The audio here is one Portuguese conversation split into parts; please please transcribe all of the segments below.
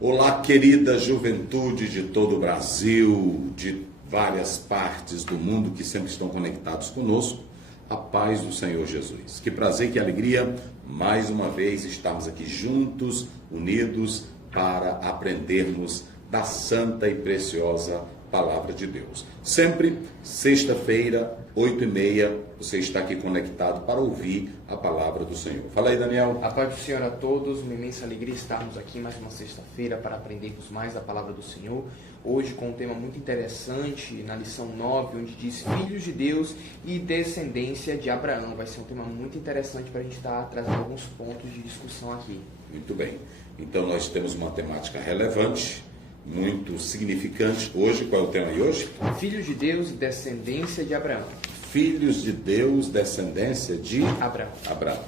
Olá, querida juventude de todo o Brasil, de várias partes do mundo que sempre estão conectados conosco, a paz do Senhor Jesus. Que prazer, que alegria, mais uma vez estarmos aqui juntos, unidos, para aprendermos da santa e preciosa Palavra de Deus. Sempre, sexta-feira, 8h30, você está aqui conectado para ouvir a Palavra do Senhor. Fala aí, Daniel. A paz do Senhor a todos, uma imensa alegria estarmos aqui mais uma sexta-feira para aprendermos mais a Palavra do Senhor. Hoje com um tema muito interessante, na lição 9, onde diz Filhos de Deus e Descendência de Abraão. Vai ser um tema muito interessante para a gente estar trazendo alguns pontos de discussão aqui. Muito bem. Então nós temos uma temática relevante, muito significante. Hoje, qual é o tema de hoje? Filhos de Deus e Descendência de Abraão. Filhos de Deus, descendência de Abraão.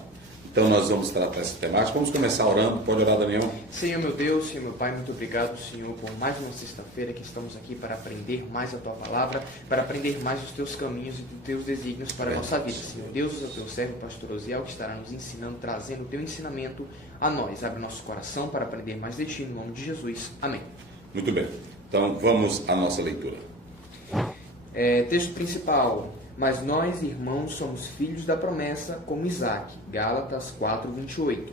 Então nós vamos tratar essa temática. Vamos começar orando. Pode orar, Daniel. Senhor meu Deus, Senhor meu Pai, muito obrigado, Senhor, por mais uma sexta-feira que estamos aqui para aprender mais a Tua Palavra, para aprender mais os Teus caminhos e os Teus desígnios para a nossa vida. Senhor Deus, usa o Teu servo, pastor Osiel, que estará nos ensinando, trazendo o Teu ensinamento a nós. Abre nosso coração para aprender mais de Ti, em nome de Jesus. Amém. Muito bem. Então vamos à nossa leitura. Texto principal. Mas nós, irmãos, somos filhos da promessa como Isaac. Gálatas 4:28.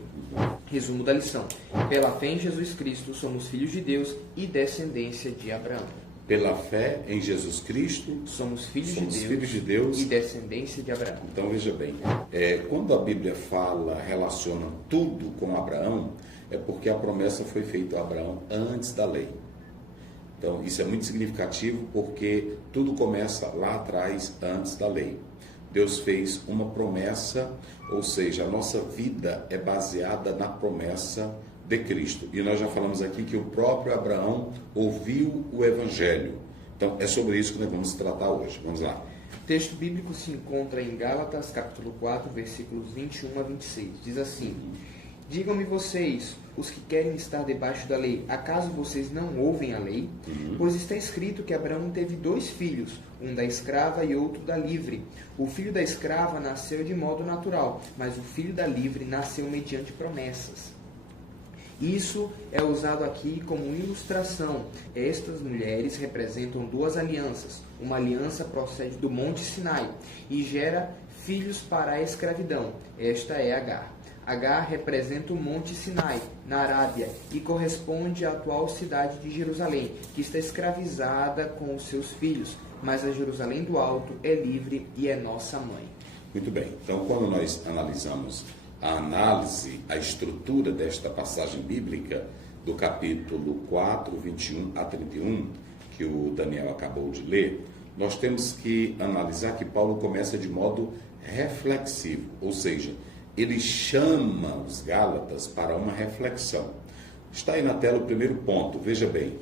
Resumo da lição. Pela fé em Jesus Cristo, somos filhos de Deus e descendência de Abraão. Pela fé em Jesus Cristo, somos filhos de Deus e descendência de Abraão. Então veja bem, quando a Bíblia relaciona tudo com Abraão, é porque a promessa foi feita a Abraão antes da lei. Então, isso é muito significativo porque tudo começa lá atrás, antes da lei. Deus fez uma promessa, ou seja, a nossa vida é baseada na promessa de Cristo. E nós já falamos aqui que o próprio Abraão ouviu o Evangelho. Então, é sobre isso que nós vamos tratar hoje. Vamos lá. O texto bíblico se encontra em Gálatas, capítulo 4, versículos 21 a 26. Diz assim: Digam-me vocês, os que querem estar debaixo da lei, acaso vocês não ouvem a lei? Pois está escrito que Abraão teve 2 filhos, um da escrava e outro da livre. O filho da escrava nasceu de modo natural, mas o filho da livre nasceu mediante promessas. Isso é usado aqui como ilustração. Estas mulheres representam 2 alianças. Uma aliança procede do Monte Sinai e gera filhos para a escravidão. Esta é Agar. Agar representa o Monte Sinai, na Arábia, e corresponde à atual cidade de Jerusalém, que está escravizada com os seus filhos, mas a Jerusalém do Alto é livre e é nossa mãe. Muito bem, então quando nós analisamos a estrutura desta passagem bíblica, do capítulo 4, 21 a 31, que o Daniel acabou de ler, nós temos que analisar que Paulo começa de modo reflexivo, ou seja, ele chama os Gálatas para uma reflexão. Está aí na tela o primeiro ponto, veja bem.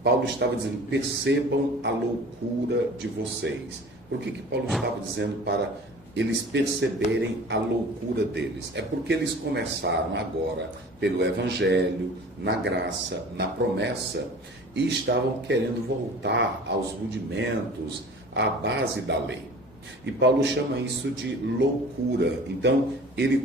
Paulo estava dizendo, percebam a loucura de vocês. Por que Paulo estava dizendo para eles perceberem a loucura deles? É porque eles começaram agora pelo Evangelho, na graça, na promessa, e estavam querendo voltar aos rudimentos, à base da lei. E Paulo chama isso de loucura. Então, ele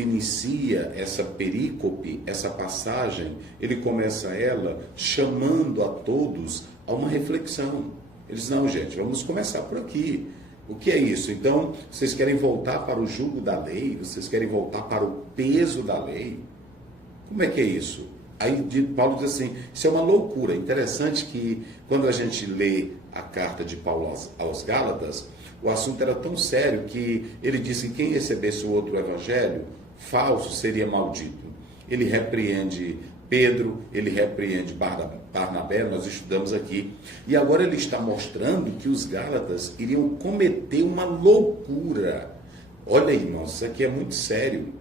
inicia essa perícope, essa passagem, ele começa ela chamando a todos a uma reflexão. Ele diz, não, gente, vamos começar por aqui. O que é isso? Então, vocês querem voltar para o jugo da lei? Vocês querem voltar para o peso da lei? Como é que é isso? Aí Paulo diz assim, isso é uma loucura. Interessante que quando a gente lê a carta de Paulo aos Gálatas, o assunto era tão sério que ele disse que quem recebesse o outro evangelho falso seria maldito. Ele repreende Pedro, ele repreende Barnabé, nós estudamos aqui. E agora ele está mostrando que os Gálatas iriam cometer uma loucura. Olha aí, irmãos, isso aqui é muito sério.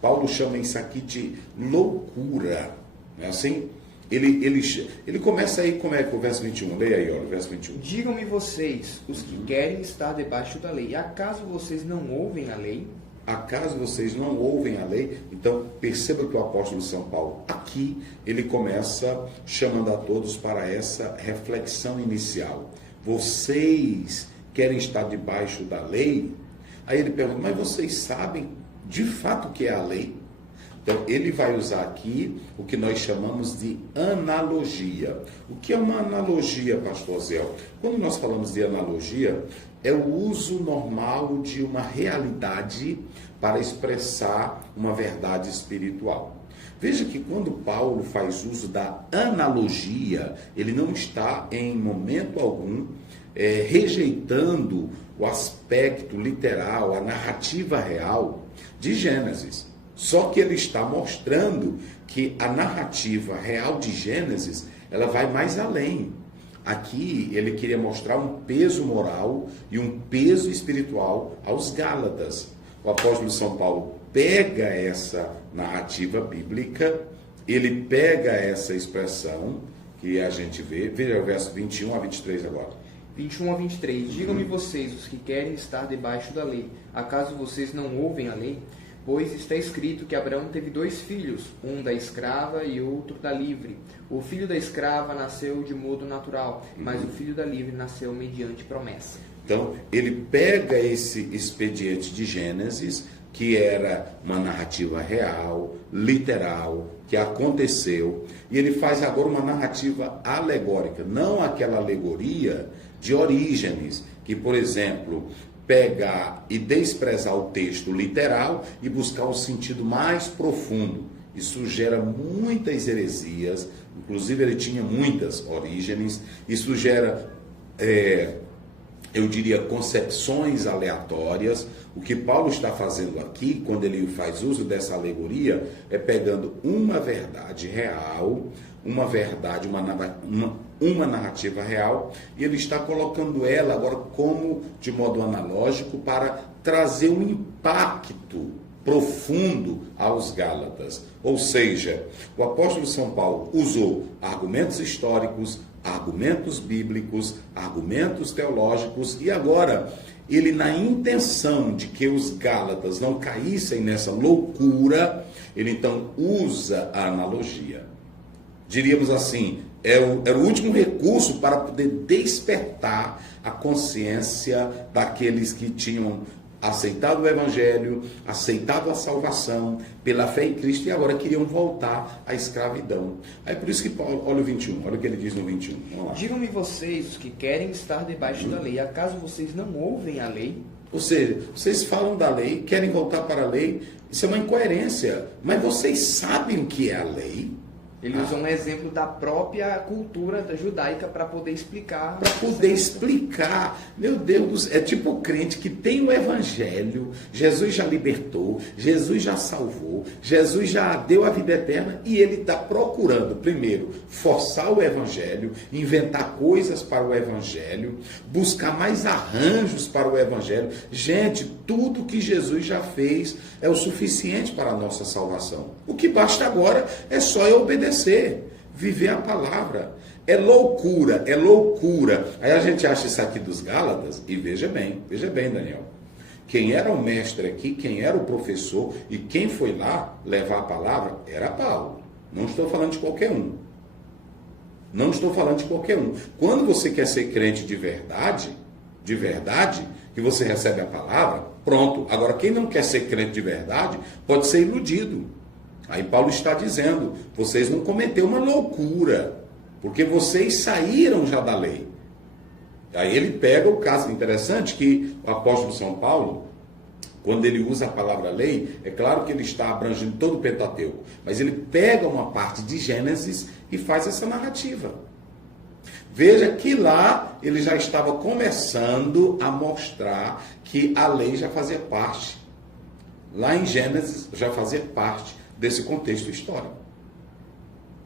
Paulo chama isso aqui de loucura. Não é assim? Ele começa aí, como é que o verso 21? Leia aí, olha, o verso 21. Digam-me vocês, os que querem estar debaixo da lei, acaso vocês não ouvem a lei? Acaso vocês não ouvem a lei? Então, perceba que o apóstolo São Paulo, aqui, ele começa chamando a todos para essa reflexão inicial. Vocês querem estar debaixo da lei? Aí ele pergunta, mas vocês sabem de fato o que é a lei? Então, ele vai usar aqui o que nós chamamos de analogia. O que é uma analogia, pastor Zé? Quando nós falamos de analogia, é o uso normal de uma realidade para expressar uma verdade espiritual. Veja que quando Paulo faz uso da analogia, ele não está em momento algum rejeitando o aspecto literal, a narrativa real de Gênesis. Só que ele está mostrando que a narrativa real de Gênesis, ela vai mais além. Aqui ele queria mostrar um peso moral e um peso espiritual aos Gálatas. O apóstolo São Paulo pega essa narrativa bíblica, ele pega essa expressão que a gente vê, veja o verso 21 a 23 agora. 21 a 23. Digam-me vocês, os que querem estar debaixo da lei, acaso vocês não ouvem a lei? Pois está escrito que Abraão teve 2 filhos, um da escrava e outro da livre. O filho da escrava nasceu de modo natural, mas o filho da livre nasceu mediante promessa. Então, ele pega esse expediente de Gênesis, que era uma narrativa real, literal, que aconteceu, e ele faz agora uma narrativa alegórica, não aquela alegoria de Orígenes, que, por exemplo, pegar e desprezar o texto literal e buscar um sentido mais profundo. Isso gera muitas heresias, inclusive ele tinha muitas Orígenes, isso gera, eu diria, concepções aleatórias. O que Paulo está fazendo aqui, quando ele faz uso dessa alegoria, é pegando uma verdade real, uma verdade, uma narrativa real, e ele está colocando ela agora como de modo analógico para trazer um impacto profundo aos Gálatas. Ou seja, o apóstolo São Paulo usou argumentos históricos, argumentos bíblicos, argumentos teológicos, e agora ele, na intenção de que os Gálatas não caíssem nessa loucura, ele então usa a analogia. Diríamos assim, era o último recurso para poder despertar a consciência daqueles que tinham aceitado o Evangelho, aceitado a salvação pela fé em Cristo e agora queriam voltar à escravidão. Aí por isso que Paulo, olha o 21, olha o que ele diz no 21. Vamos lá. Digam-me vocês, os que querem estar debaixo da lei, acaso vocês não ouvem a lei? Ou seja, vocês falam da lei, querem voltar para a lei, isso é uma incoerência, mas vocês sabem o que é a lei? Ele usa um exemplo da própria cultura judaica para poder explicar. Para poder explicar. Meu Deus, é tipo o crente que tem o Evangelho, Jesus já libertou, Jesus já salvou, Jesus já deu a vida eterna e ele está procurando, primeiro, forçar o Evangelho, inventar coisas para o Evangelho, buscar mais arranjos para o Evangelho. Gente, tudo que Jesus já fez é o suficiente para a nossa salvação. O que basta agora é só eu obedecer, viver a palavra. É loucura, é loucura. Aí a gente acha isso aqui dos Gálatas, e veja bem, Daniel. Quem era o mestre aqui, quem era o professor e quem foi lá levar a palavra era Paulo. Não estou falando de qualquer um. Não estou falando de qualquer um. Quando você quer ser crente de verdade, que você recebe a palavra, pronto. Agora, quem não quer ser crente de verdade, pode ser iludido. Aí Paulo está dizendo, vocês não cometeram uma loucura, porque vocês saíram já da lei. Aí ele pega o caso interessante que o apóstolo São Paulo, quando ele usa a palavra lei, é claro que ele está abrangendo todo o Pentateuco, mas ele pega uma parte de Gênesis e faz essa narrativa. Veja que lá ele já estava começando a mostrar que a lei já fazia parte. Lá em Gênesis já fazia parte desse contexto histórico.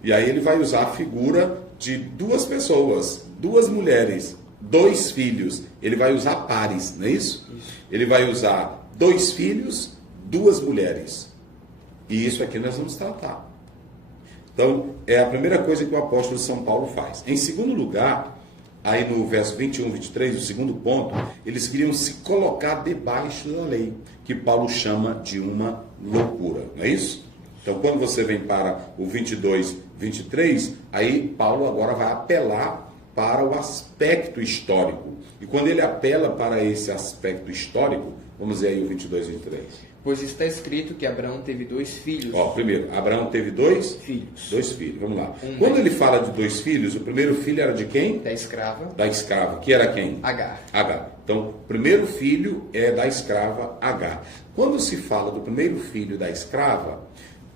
E aí ele vai usar a figura de 2 pessoas, 2 mulheres, 2 filhos. Ele vai usar pares, não é isso? Ele vai usar 2 filhos, 2 mulheres. E isso aqui nós vamos tratar. Então, é a primeira coisa que o apóstolo São Paulo faz. Em segundo lugar, aí no verso 21, 23, o segundo ponto, eles queriam se colocar debaixo da lei, que Paulo chama de uma loucura, não é isso? Então, quando você vem para o 22, 23, aí Paulo agora vai apelar para o aspecto histórico. E quando ele apela para esse aspecto histórico, vamos ver aí o 22, 23. Pois está escrito que Abraão teve 2 filhos. Ó, primeiro, Abraão teve 2 filhos. 2 filhos, vamos lá. Quando ele fala de 2 filhos, o primeiro filho era de quem? Da escrava. Da escrava, que era quem? Agar. Agar. Então, o primeiro filho é da escrava Agar. Quando se fala do primeiro filho da escrava,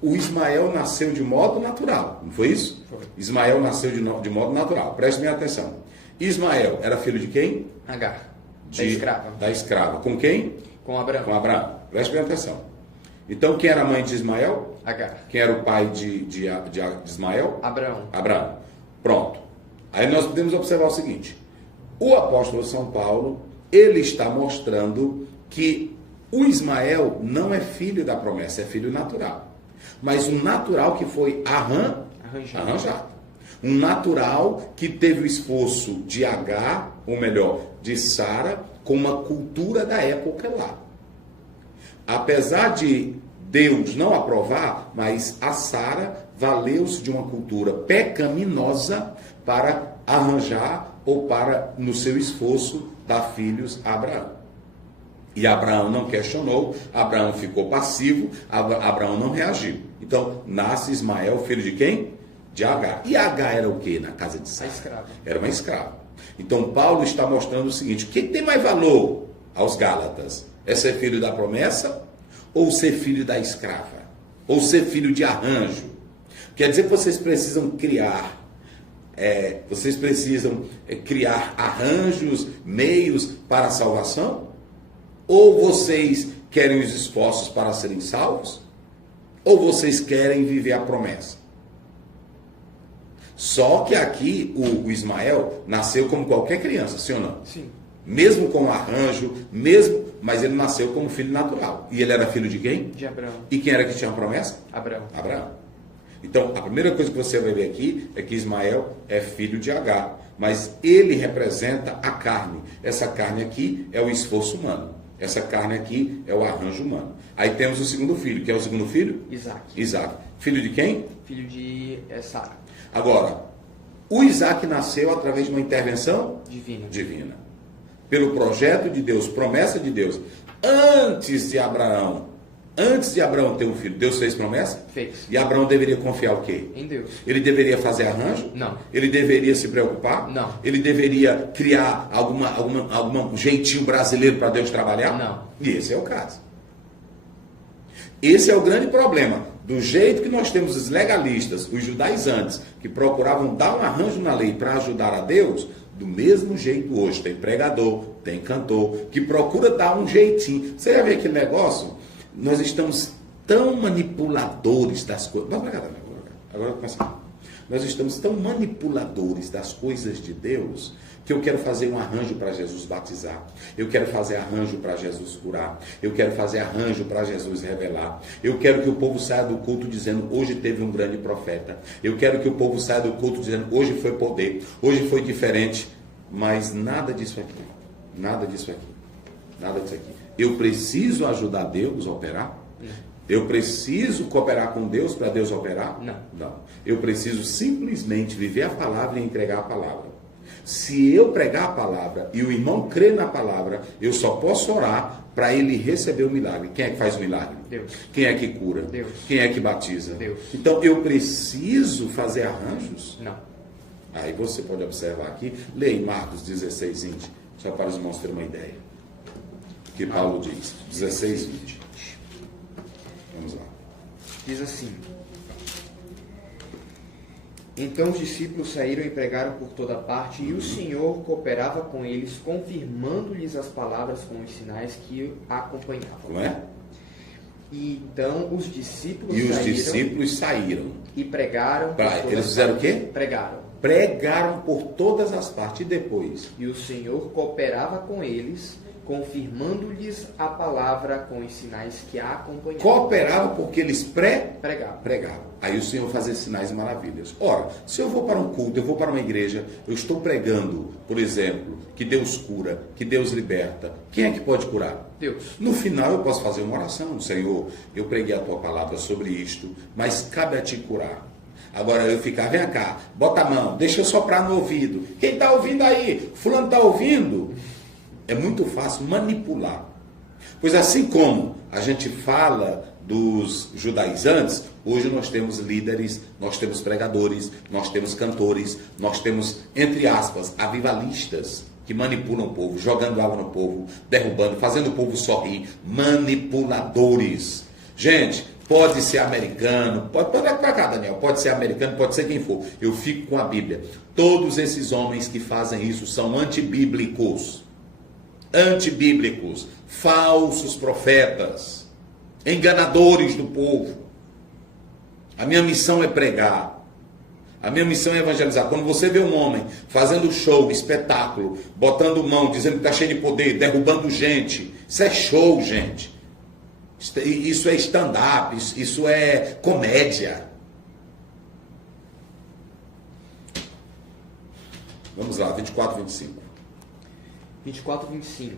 o Ismael nasceu de modo natural, não foi isso? Foi. Ismael nasceu de modo natural. Preste bem atenção. Ismael era filho de quem? Agar. Da escrava. Da escrava. Com quem? Com Abraão. Com Abraão. Preste bem atenção. Então, quem era a mãe de Ismael? Agar. Quem era o pai de Ismael? Abraão. Abraão. Pronto. Aí nós podemos observar o seguinte. O apóstolo São Paulo, ele está mostrando que o Ismael não é filho da promessa, é filho natural. Mas um natural que foi arranjado. Um natural que teve o esforço de Agar, ou melhor, de Sara, com uma cultura da época lá. Apesar de Deus não aprovar, mas a Sara valeu-se de uma cultura pecaminosa para arranjar ou para, no seu esforço, dar filhos a Abraão. E Abraão não questionou, Abraão ficou passivo, Abraão não reagiu. Então, nasce Ismael, filho de quem? De Agar. E Agar era o que na casa de Sara? Escrava. Era uma escrava. Então, Paulo está mostrando o seguinte: o que tem mais valor aos Gálatas? É ser filho da promessa ou ser filho da escrava? Ou ser filho de arranjo? Quer dizer que vocês precisam criar arranjos, meios para a salvação? Ou vocês querem os esforços para serem salvos? Ou vocês querem viver a promessa? Só que aqui o Ismael nasceu como qualquer criança, sim ou não? Sim. Mesmo com arranjo, mas ele nasceu como filho natural. E ele era filho de quem? De Abraão. E quem era que tinha a promessa? Abraão. Abraão. Então, a primeira coisa que você vai ver aqui é que Ismael é filho de Agar. Mas ele representa a carne. Essa carne aqui é o esforço humano. Essa carne aqui é o arranjo humano. Aí temos o segundo filho. Que é o segundo filho? Isaac. Filho de quem? Filho de Sara. Agora, o Isaac nasceu através de uma intervenção divina. Pelo projeto de Deus, promessa de Deus. Antes de Abraão ter um filho, Deus fez promessa? Fez. E Abraão deveria confiar o quê? Em Deus. Ele deveria fazer arranjo? Não. Ele deveria se preocupar? Não. Ele deveria criar algum jeitinho brasileiro para Deus trabalhar? Não. E esse é o caso. Esse é o grande problema. Do jeito que nós temos os legalistas, os judaizantes, que procuravam dar um arranjo na lei para ajudar a Deus, do mesmo jeito hoje tem pregador, tem cantor, que procura dar um jeitinho. Você já vê aquele negócio? Nós estamos tão manipuladores das coisas. Agora começa. Nós estamos tão manipuladores das coisas de Deus que eu quero fazer um arranjo para Jesus batizar. Eu quero fazer arranjo para Jesus curar. Eu quero fazer arranjo para Jesus revelar. Eu quero que o povo saia do culto dizendo: hoje teve um grande profeta. Eu quero que o povo saia do culto dizendo: hoje foi poder. Hoje foi diferente. Mas nada disso aqui. Nada disso aqui. Nada disso aqui. Eu preciso ajudar Deus a operar? Eu preciso cooperar com Deus para Deus operar? Não. Eu preciso simplesmente viver a palavra e entregar a palavra. Se eu pregar a palavra e o irmão crer na palavra, eu só posso orar para ele receber o milagre. Quem é que faz o milagre? Deus. Quem é que cura? Deus. Quem é que batiza? Deus. Então eu preciso fazer arranjos? Não. Aí você pode observar aqui, leia em Marcos 16, 20, só para os irmãos terem uma ideia. O que Paulo diz, 16, 20. Vamos lá. Diz assim: então os discípulos saíram e pregaram por toda parte, e o Senhor cooperava com eles, confirmando-lhes as palavras com os sinais que acompanhavam. Como é? E então os discípulos saíram e pregaram por todas eles fizeram o quê? Pregaram por todas as partes. E depois? E o Senhor cooperava com eles, confirmando-lhes a palavra com os sinais que a acompanhavam. Cooperava porque eles pregavam. Aí o Senhor fazia sinais e maravilhas. Ora, se eu vou para um culto, eu vou para uma igreja, eu estou pregando, por exemplo, que Deus cura, que Deus liberta. Quem é que pode curar? Deus. No final eu posso fazer uma oração: Senhor, eu preguei a tua palavra sobre isto, mas cabe a ti curar. Agora eu ficar: vem cá, bota a mão, deixa eu soprar no ouvido. Quem está ouvindo aí? Fulano está ouvindo? É muito fácil manipular. Pois assim como a gente fala dos judaizantes, hoje nós temos líderes, nós temos pregadores, nós temos cantores, nós temos, entre aspas, avivalistas, que manipulam o povo, jogando água no povo, derrubando, fazendo o povo sorrir, manipuladores. Gente, pode ser americano, pode olhar para cá, Daniel, pode ser americano, pode ser quem for. Eu fico com a Bíblia. Todos esses homens que fazem isso são antibíblicos. Antibíblicos, falsos profetas, enganadores do povo. A minha missão é pregar. A minha missão é evangelizar. Quando você vê um homem fazendo show, espetáculo, botando mão, dizendo que está cheio de poder, derrubando gente, isso é show, gente. Isso é stand-up, isso é comédia. Vamos lá, 24, 25. 24, 25.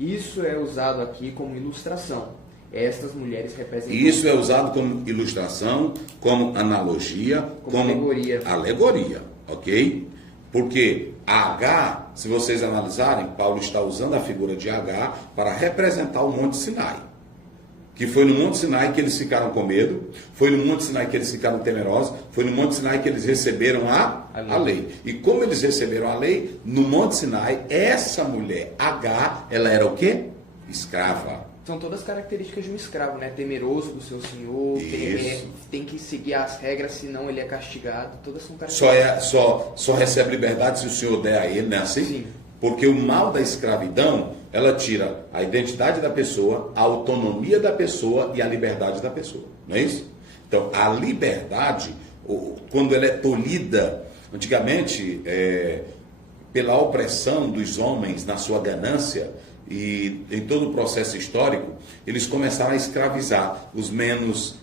Isso é usado aqui como ilustração. Estas mulheres representam... Isso é usado como ilustração, como analogia, como alegoria, ok? Porque Agar, se vocês analisarem, Paulo está usando a figura de Agar para representar o Monte Sinai. Que foi no Monte Sinai que eles ficaram com medo, foi no Monte Sinai que eles ficaram temerosos, foi no Monte Sinai que eles receberam a lei. E como eles receberam a lei, no Monte Sinai, essa mulher, Agar, ela era o quê? Escrava. São todas características de um escravo, né? Temeroso do seu senhor, tem que seguir as regras, senão ele é castigado. Todas são características. Só recebe liberdade se o senhor der a ele, não é assim? Sim. Porque o mal da escravidão, ela tira a identidade da pessoa, a autonomia da pessoa e a liberdade da pessoa. Não é isso? Então, a liberdade, quando ela é tolhida, antigamente, pela opressão dos homens na sua ganância, e em todo o processo histórico, eles começaram a escravizar os menos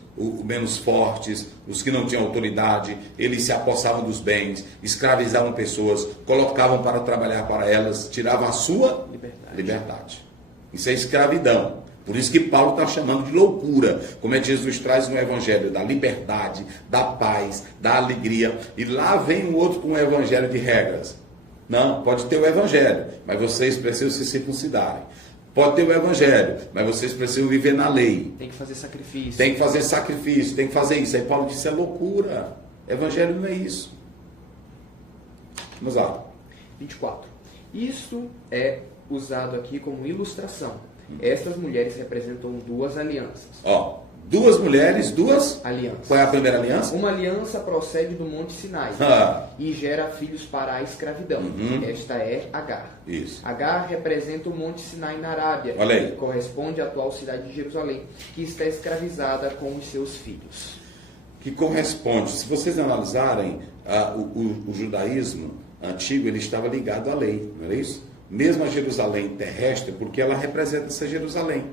fortes, os que não tinham autoridade, eles se apossavam dos bens, escravizavam pessoas, colocavam para trabalhar para elas, tiravam a sua liberdade. Isso é escravidão. Por isso que Paulo está chamando de loucura, como é que Jesus traz no Evangelho da liberdade, da paz, da alegria, e lá vem o outro com o Evangelho de regras. Não, pode ter o Evangelho, mas vocês precisam se circuncidarem. Pode ter o Evangelho, mas vocês precisam viver na lei. Tem que fazer sacrifício. Tem que fazer sacrifício, tem que fazer isso. Aí Paulo disse, é loucura. Evangelho não é isso. Vamos lá. 24. Isso é usado aqui como ilustração. Estas mulheres representam duas alianças. Duas mulheres, duas alianças. Qual é a primeira aliança? Uma aliança procede do Monte Sinai e gera filhos para a escravidão. Esta é Agar. Isso. Agar representa o Monte Sinai na Arábia, que corresponde à atual cidade de Jerusalém, que está escravizada com os seus filhos. Que corresponde, se vocês analisarem, o judaísmo antigo, ele estava ligado à lei, não é isso? Mesmo a Jerusalém terrestre, porque ela representa essa Jerusalém.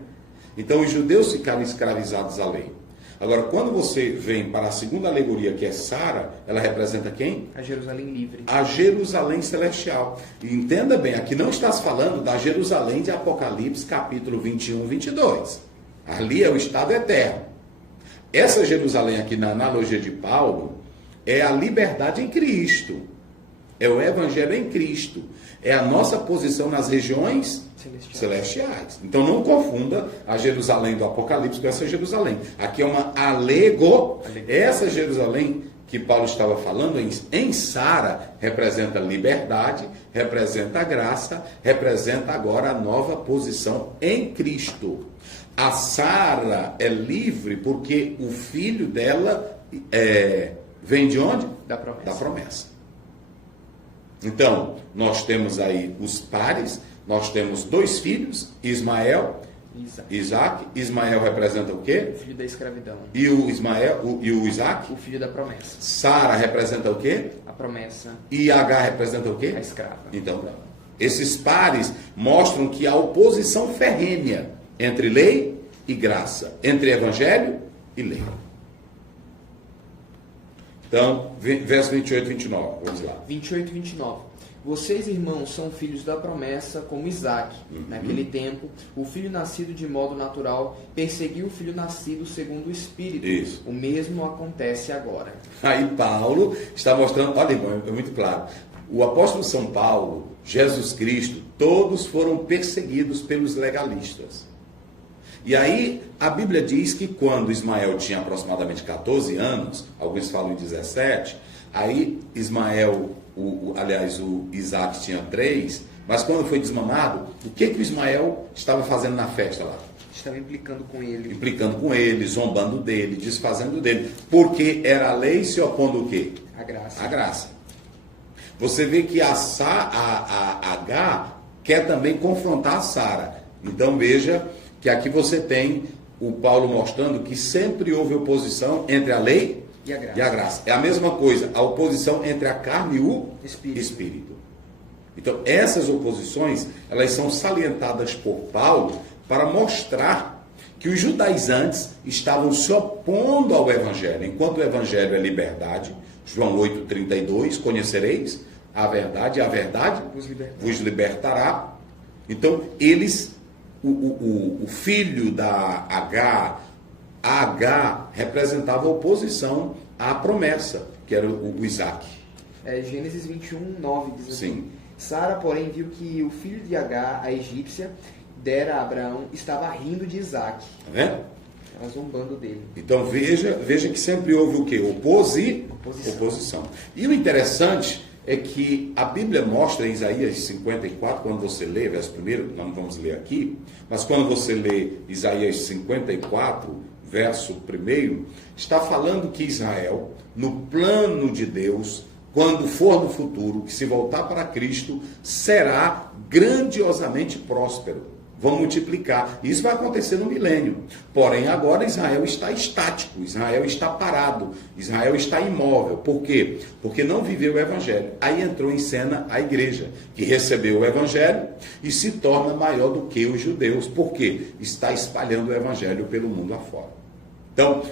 Então os judeus ficaram escravizados à lei. Agora, quando você vem para a segunda alegoria, que é Sara, ela representa quem? A Jerusalém livre. A Jerusalém celestial. E entenda bem, aqui não está se falando da Jerusalém de Apocalipse, capítulo 21, 22. Ali é o estado eterno. Essa Jerusalém aqui, na analogia de Paulo, é a liberdade em Cristo. É o evangelho em Cristo. É a nossa posição nas regiões celestiais. Então não confunda a Jerusalém do Apocalipse com essa Jerusalém. Aqui é uma Essa Jerusalém que Paulo estava falando em Sara representa liberdade, representa graça, representa agora a nova posição em Cristo. A Sara é livre porque o filho dela vem de onde? Da promessa. Da promessa. Então, nós temos aí os pares, nós temos dois filhos, Ismael, Isaac. Ismael representa o quê? O filho da escravidão. E o Isaac? O filho da promessa. Sara representa o quê? A promessa. E Agar representa o quê? A escrava. Então, esses pares mostram que há oposição ferrenha entre lei e graça, entre evangelho e lei. Então, verso 28 e 29, vamos lá. 28 e 29. Vocês, irmãos, são filhos da promessa, como Isaac. Naquele tempo, o filho nascido de modo natural perseguiu o filho nascido segundo o Espírito. Isso. O mesmo acontece agora. Aí Paulo está mostrando, olha, irmão, é muito claro. O apóstolo São Paulo, Jesus Cristo, todos foram perseguidos pelos legalistas. E aí a Bíblia diz que quando Ismael tinha aproximadamente 14 anos, alguns falam em 17, aí Ismael, o Isaac tinha 3, mas quando foi desmamado, o que o Ismael estava fazendo na festa lá? Estava implicando com ele. Implicando com ele, zombando dele, desfazendo dele. Porque era a lei se opondo o quê? A graça. A graça. Você vê que a H quer também confrontar a Sara. Então veja que aqui você tem o Paulo mostrando que sempre houve oposição entre a lei e a graça. E a graça. É a mesma coisa, a oposição entre a carne e o espírito. Então essas oposições, elas são salientadas por Paulo para mostrar que os judaizantes estavam se opondo ao Evangelho. Enquanto o Evangelho é liberdade, João 8,32, conhecereis a verdade vos libertará. Então, eles, o filho da H representava a oposição à promessa, que era o Isaac. Gênesis 21:9 diz assim: Sim. Sara, porém, viu que o filho de H, a egípcia, dera a Abraão, estava rindo de Isaac. Tá vendo? Ela zombando dele. Então veja que sempre houve o quê? Oposição. E o interessante é que a Bíblia mostra em Isaías 54, quando você lê, verso 1, nós não vamos ler aqui, mas quando você lê Isaías 54, verso 1, está falando que Israel, no plano de Deus, quando for no futuro, que se voltar para Cristo, será grandiosamente próspero. Vão multiplicar. Isso vai acontecer no milênio. Porém, agora Israel está estático, Israel está parado, Israel está imóvel. Por quê? Porque não viveu o Evangelho. Aí entrou em cena a igreja, que recebeu o Evangelho e se torna maior do que os judeus. Por quê? Está espalhando o Evangelho pelo mundo afora. Então,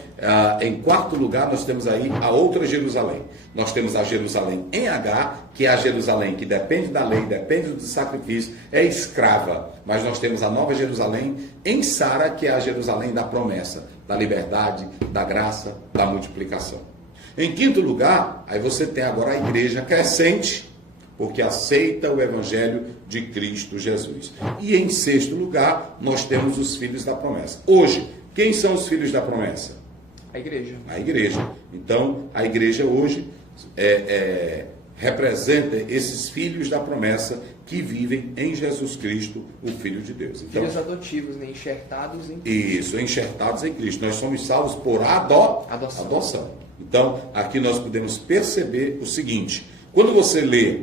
em quarto lugar, nós temos aí a outra Jerusalém. Nós temos a Jerusalém em H, que é a Jerusalém que depende da lei, depende do sacrifício, é escrava. Mas nós temos a nova Jerusalém em Sara, que é a Jerusalém da promessa, da liberdade, da graça, da multiplicação. Em quinto lugar, aí você tem agora a igreja crescente, porque aceita o Evangelho de Cristo Jesus. E em sexto lugar, nós temos os filhos da promessa. Hoje, quem são os filhos da promessa? A igreja. A igreja. Então, a igreja hoje representa esses filhos da promessa que vivem em Jesus Cristo, o Filho de Deus. Então, filhos adotivos, né? Enxertados em Cristo. Isso, enxertados em Cristo. Nós somos salvos por adoção. Então, aqui nós podemos perceber o seguinte: quando você lê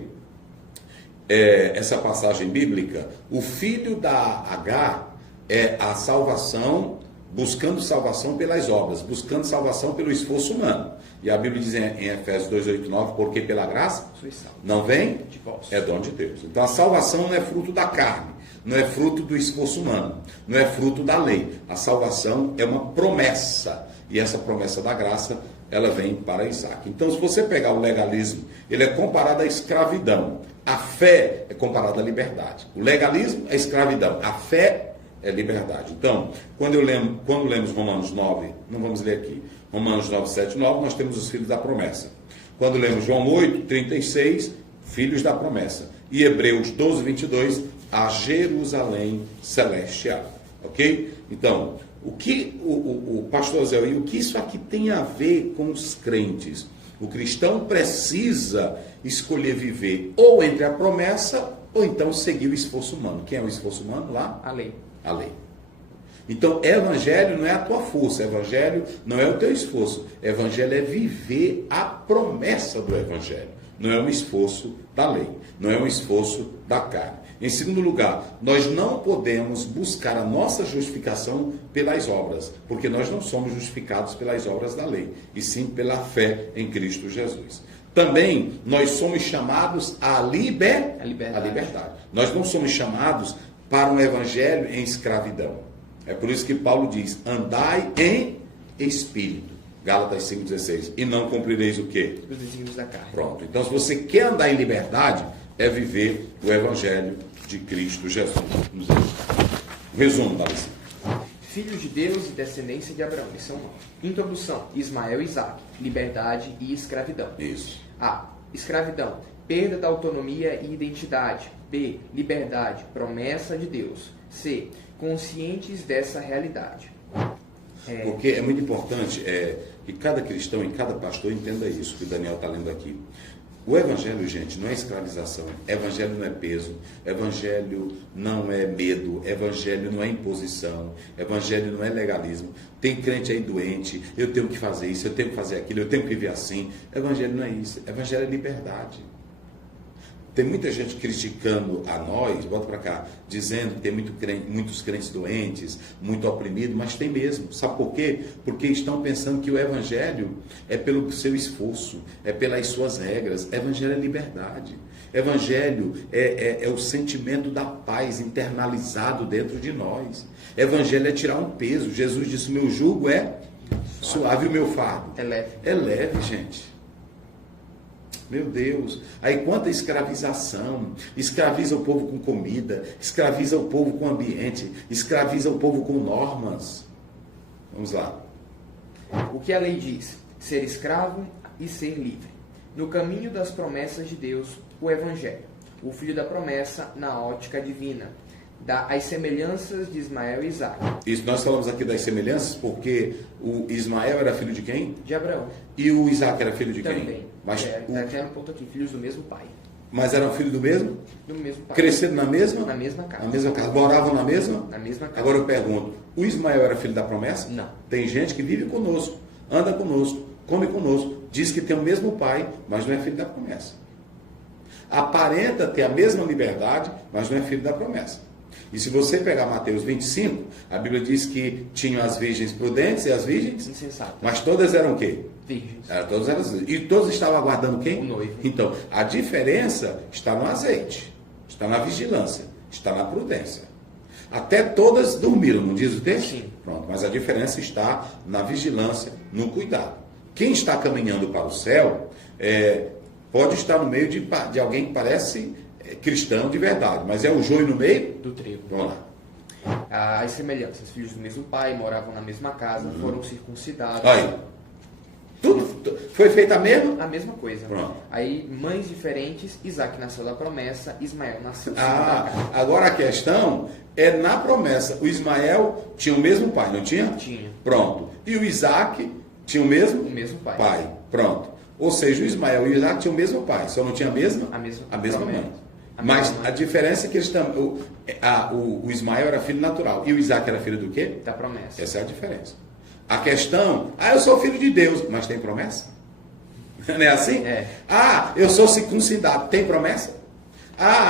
essa passagem bíblica, o filho da H é a salvação, buscando salvação pelas obras, buscando salvação pelo esforço humano. E a Bíblia diz em Efésios 2:8-9, porque pela graça não vem de vós, é dom de Deus. Então a salvação não é fruto da carne, não é fruto do esforço humano, não é fruto da lei. A salvação é uma promessa, e essa promessa da graça, ela vem para Isaac. Então, se você pegar o legalismo, ele é comparado à escravidão. A fé é comparada à liberdade. O legalismo é escravidão, a fé é liberdade. Então, quando lemos Romanos 9, não vamos ler aqui, Romanos 9, 7, 9, nós temos os filhos da promessa. Quando lemos João 8, 36, filhos da promessa. E Hebreus 12, 22, a Jerusalém celestial. Ok? Então, o que o pastor Zé, e o que isso aqui tem a ver com os crentes? O cristão precisa escolher viver ou entre a promessa ou então seguir o esforço humano. Quem é o esforço humano lá? A lei. A lei. Então, evangelho não é a tua força, evangelho não é o teu esforço. Evangelho é viver a promessa do evangelho. Não é um esforço da lei, não é um esforço da carne. Em segundo lugar, nós não podemos buscar a nossa justificação pelas obras, porque nós não somos justificados pelas obras da lei, e sim pela fé em Cristo Jesus. Também nós somos chamados à liberdade. Nós não somos chamados para um evangelho em escravidão. É por isso que Paulo diz: andai em espírito. Gálatas 5,16. E não cumprireis o quê? Os desígnios da carne. Pronto. Então, se você quer andar em liberdade, é viver o evangelho de Cristo Jesus. Resumo, Dalice. Filhos de Deus e descendência de Abraão. Lição 9. Introdução: Ismael e Isaac. Liberdade e escravidão. Isso. A. escravidão, perda da autonomia e identidade. B, liberdade, promessa de Deus. C, conscientes dessa realidade. Porque é muito importante que cada cristão e cada pastor entenda isso, que o Daniel está lendo aqui. O evangelho, gente, não é escravização, evangelho não é peso, evangelho não é medo, evangelho não é imposição, evangelho não é legalismo. Tem crente aí doente, eu tenho que fazer isso, eu tenho que fazer aquilo, eu tenho que viver assim. Evangelho não é isso, evangelho é liberdade. Tem muita gente criticando a nós, volta para cá, dizendo que tem muitos crentes doentes, muito oprimidos, mas tem mesmo. Sabe por quê? Porque estão pensando que o evangelho é pelo seu esforço, é pelas suas regras. Evangelho é liberdade. Evangelho é o sentimento da paz internalizado dentro de nós. Evangelho é tirar um peso. Jesus disse, meu jugo é suave, o meu fardo É leve. É leve, gente. Meu Deus, aí quanta escravização, escraviza o povo com comida, escraviza o povo com ambiente, escraviza o povo com normas. Vamos lá. O que a lei diz? Ser escravo e ser livre. No caminho das promessas de Deus, o Evangelho. O filho da promessa na ótica divina. As semelhanças de Ismael e Isaac. Isso, nós falamos aqui das semelhanças porque o Ismael era filho de quem? De Abraão. E o Isaac era filho de Também. quem? Mas Até um ponto aqui, filhos do mesmo pai. Mas eram filhos do mesmo? Do mesmo pai. Cresceram na mesma? Na mesma casa. Na mesma casa. Moravam na mesma? Na mesma casa. Agora eu pergunto, o Ismael era filho da promessa? Não. Tem gente que vive conosco, anda conosco, come conosco, diz que tem o mesmo pai, mas não é filho da promessa. Aparenta ter a mesma liberdade, mas não é filho da promessa. E se você pegar Mateus 25, a Bíblia diz que tinham as virgens prudentes e as virgens insensatas. Mas todas eram o quê? Virgens. Todas eram virgens. E todos estavam aguardando quem? O noivo. Então, a diferença está no azeite, está na vigilância, está na prudência. Até todas dormiram, não diz o texto? Sim. Pronto, mas a diferença está na vigilância, no cuidado. Quem está caminhando para o céu pode estar no meio de alguém que parece cristão de verdade, mas é o joio no meio do trigo. Vamos lá. As semelhanças, filhos do mesmo pai, moravam na mesma casa, foram circuncidados. Aí, tudo foi feito a mesma? A mesma coisa. Pronto. Aí, mães diferentes, Isaac nasceu da promessa, Ismael nasceu segundo a carne. Agora a questão é na promessa. O Ismael tinha o mesmo pai, não tinha? Tinha. Pronto. E o Isaac tinha o mesmo? O mesmo pai. Pronto. Ou seja, o Ismael e o Isaac tinham o mesmo pai, só não tinha a mesma mãe. Mas a diferença é que eles o Ismael era filho natural e o Isaac era filho do quê? Da promessa. Essa é a diferença. A questão, eu sou filho de Deus, mas tem promessa? Não é assim? Eu sou circuncidado, tem promessa?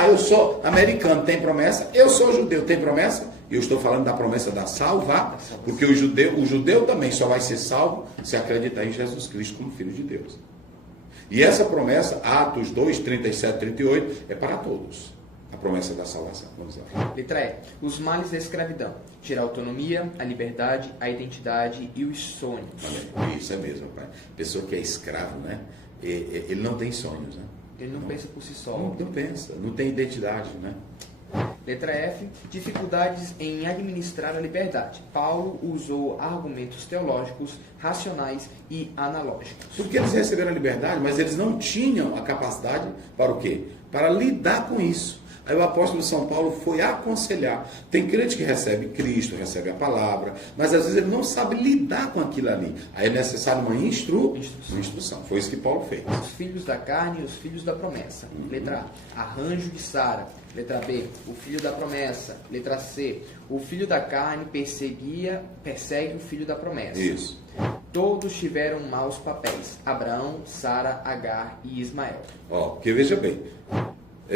Eu sou americano, tem promessa? Eu sou judeu, tem promessa? Eu estou falando da promessa da salvação, porque o judeu também só vai ser salvo se acreditar em Jesus Cristo como filho de Deus. E essa promessa, Atos 2, 37, 38, é para todos. A promessa da salvação. Vamos lá. Letra E. Os males da escravidão. Tirar a autonomia, a liberdade, a identidade e os sonhos. Olha, isso é mesmo, pai. Pessoa que é escravo, né? Ele não tem sonhos, né? Ele não pensa por si só. Não pensa, não tem identidade, né? Letra F. Dificuldades em administrar a liberdade. Paulo usou argumentos teológicos, racionais e analógicos. Porque eles receberam a liberdade, mas eles não tinham a capacidade para o quê? Para lidar com isso. Aí o apóstolo São Paulo foi aconselhar. Tem crente que recebe Cristo, recebe a palavra, mas às vezes ele não sabe lidar com aquilo ali. Aí é necessário uma instrução. Foi isso que Paulo fez. Os filhos da carne e os filhos da promessa. Letra A. Arranjo de Sara. Letra B. O filho da promessa. Letra C. O filho da carne persegue o filho da promessa. Isso. Todos tiveram maus papéis. Abraão, Sara, Agar e Ismael. Porque veja bem,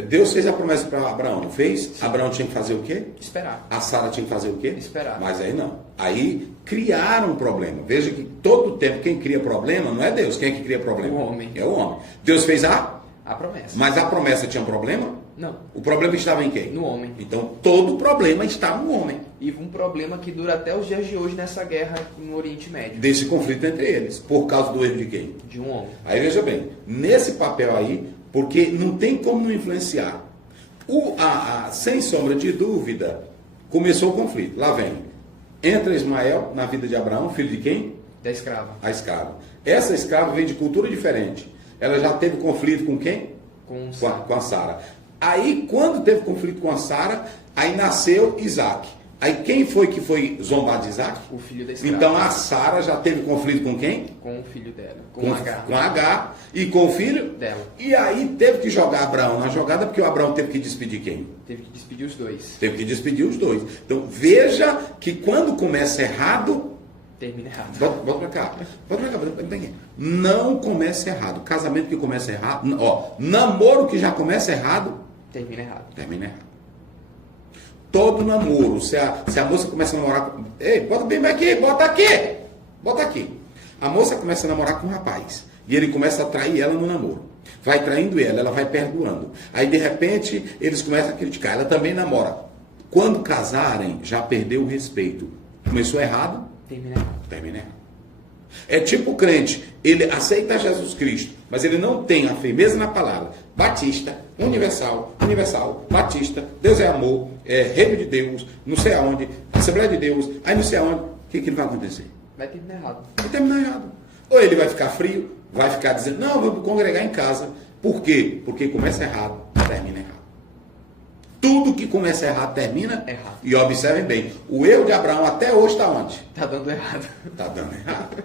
Deus fez a promessa para Abraão, não fez? Sim. Abraão tinha que fazer o quê? Esperar. A Sara tinha que fazer o quê? Esperar. Mas aí não. Aí criaram um problema. Veja que todo tempo quem cria problema não é Deus. Quem é que cria problema? O homem. É o homem. Deus fez a promessa. Mas a promessa tinha um problema? Não. O problema estava em quem? No homem. Então todo problema está no homem. E um problema que dura até os dias de hoje nessa guerra no Oriente Médio. Desse conflito entre eles. Por causa do erro de quem? De um homem. Aí veja bem, nesse papel aí, porque não tem como não influenciar. Sem sombra de dúvida, começou o conflito. Lá vem. Entra Ismael na vida de Abraão, filho de quem? Da escrava. A escrava. Essa escrava vem de cultura diferente. ela já teve conflito com quem? Com a Sara. Aí, quando teve conflito com a Sara, aí nasceu Isaac. Aí quem foi que foi zombar de Isaac? O filho da escrava. Então a Sara já teve conflito com quem? Com o filho dela. Com Agar. Com Agar. E com o filho? Dela. E aí teve que jogar Abraão na jogada, porque o Abraão teve que despedir quem? Teve que despedir os dois. Teve que despedir os dois. Então veja que quando começa errado... Termina errado. Bota pra cá. Bota pra cá. Não começa errado. Casamento que começa errado... namoro que já começa errado... Termina errado. Termina errado. Todo namoro, se a moça começa a namorar... Ei, bota bem aqui, bota aqui. Bota aqui. A moça começa a namorar com um rapaz. E ele começa a trair ela no namoro. Vai traindo ela vai perdoando. Aí, de repente, eles começam a criticar. Ela também namora. Quando casarem, já perdeu o respeito. Começou errado? Termina errado. Termina errado. É tipo o crente, ele aceita Jesus Cristo, mas ele não tem a firmeza na palavra. Batista, universal, batista, Deus é amor, é reino de Deus, não sei aonde, Assembleia de Deus, aí não sei aonde. O que vai acontecer? Vai terminar errado. Vai terminar errado. Ou ele vai ficar frio, vai ficar dizendo, não, vamos congregar em casa. Por quê? Porque começa errado, termina errado. Tudo que começa errado termina errado. E observem bem, o erro de Abraão até hoje está onde? Está dando errado. Está dando errado.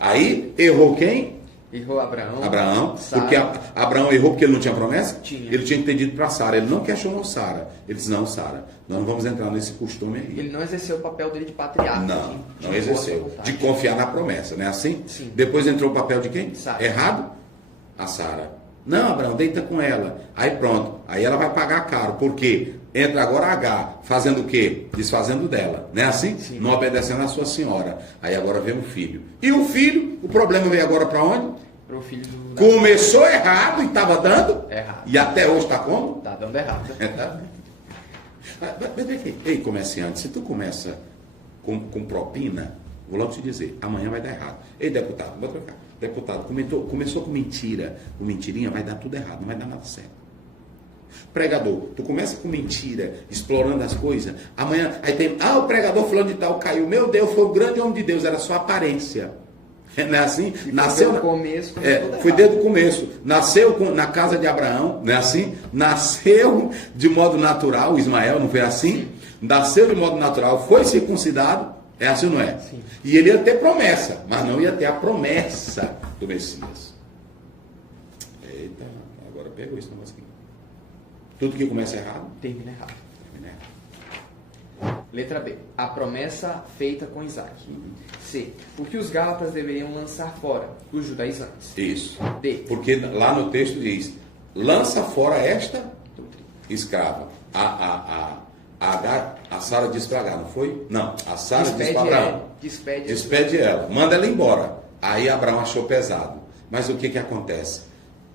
Aí errou quem? Errou Abraão. Abraão, Sara. porque Abraão errou porque ele não tinha promessa? Tinha. Ele tinha entendido para Sara, ele não questionou Sara. Ele disse, não, Sara, nós não vamos entrar nesse costume aí. Ele não exerceu o papel dele de patriarca. Não exerceu. De confiar na promessa, não é assim? Sim. Depois entrou o papel de quem? Sara. Errado? A Sara. Não, Abraão, deita com ela. Aí pronto. Aí ela vai pagar caro. Por quê? Entra agora Agar, fazendo o quê? Desfazendo dela. Não é assim? Sim. Não obedecendo à sua senhora. Aí agora vem o filho. E o filho, o problema veio agora para onde? Para o filho do... Começou errado e estava dando? Errado. E até hoje está como? Está dando errado. Ei, comerciante, se tu começa com propina, vou logo te dizer, amanhã vai dar errado. Ei, deputado, bota pra cá. Deputado, começou com mentira, com mentirinha, vai dar tudo errado, não vai dar nada certo. Pregador, tu começa com mentira, explorando as coisas, amanhã, aí tem, o pregador fulano de tal caiu, meu Deus, foi o grande homem de Deus, era só aparência. Não é assim? Nasceu no começo. Foi desde o começo. Nasceu na casa de Abraão, não é assim? Nasceu de modo natural, Ismael, não foi assim? Sim. Nasceu de modo natural, foi circuncidado, é assim ou não é? Sim. E ele ia ter promessa, mas não ia ter a promessa do Messias. Eita, agora pegou esse negócio aqui. Tudo que começa errado, termina errado. termina errado. Letra B. A promessa feita com Isaac. C. Porque os Gálatas deveriam lançar fora os judaizantes. Isso. D. Porque lá no texto diz, lança fora esta escrava. A Sara disse para Agar, não foi? Não, a Sara disse para Abraão. Despede ela. Manda ela embora. Aí Abraão achou pesado. Mas o que acontece?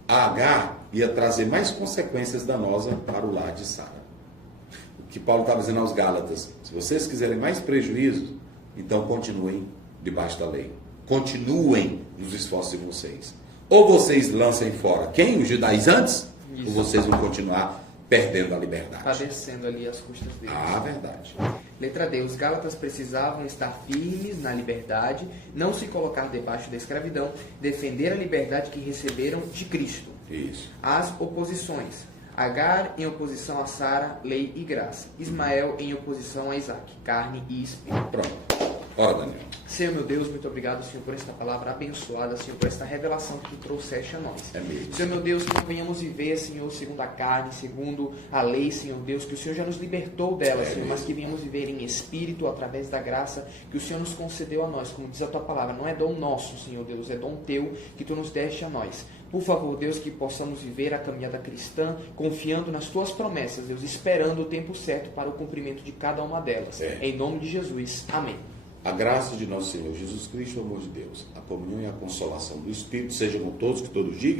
A Agar ia trazer mais consequências danosas para o lar de Sara. O que Paulo estava dizendo aos Gálatas, se vocês quiserem mais prejuízo, então continuem debaixo da lei. Continuem nos esforços de vocês. Ou vocês lancem fora quem? Os judaizantes? Isso. Ou vocês vão continuar perdendo a liberdade. Padecendo ali as custas deles. Verdade. Letra D. Os Gálatas precisavam estar firmes na liberdade, não se colocar debaixo da escravidão, defender a liberdade que receberam de Cristo. Isso. As oposições. Agar em oposição a Sara, lei e graça. Ismael em oposição a Isaac, carne e espírito. Pronto. Ora, Daniel. Senhor meu Deus, muito obrigado, Senhor, por esta palavra abençoada, Senhor, por esta revelação que tu trouxeste a nós. É mesmo. Senhor meu Deus, que não venhamos viver, Senhor, segundo a carne, segundo a lei, Senhor Deus, que o Senhor já nos libertou dela, Senhor, mas que venhamos viver em espírito, através da graça que o Senhor nos concedeu a nós, como diz a tua palavra. Não é dom nosso, Senhor Deus, é dom teu que tu nos deste a nós. Por favor, Deus, que possamos viver a caminhada cristã, confiando nas tuas promessas, Deus, esperando o tempo certo para o cumprimento de cada uma delas. Em nome de Jesus. Amém. A graça de nosso Senhor Jesus Cristo, o amor de Deus, a comunhão e a consolação do Espírito sejam com todos, que todos digam.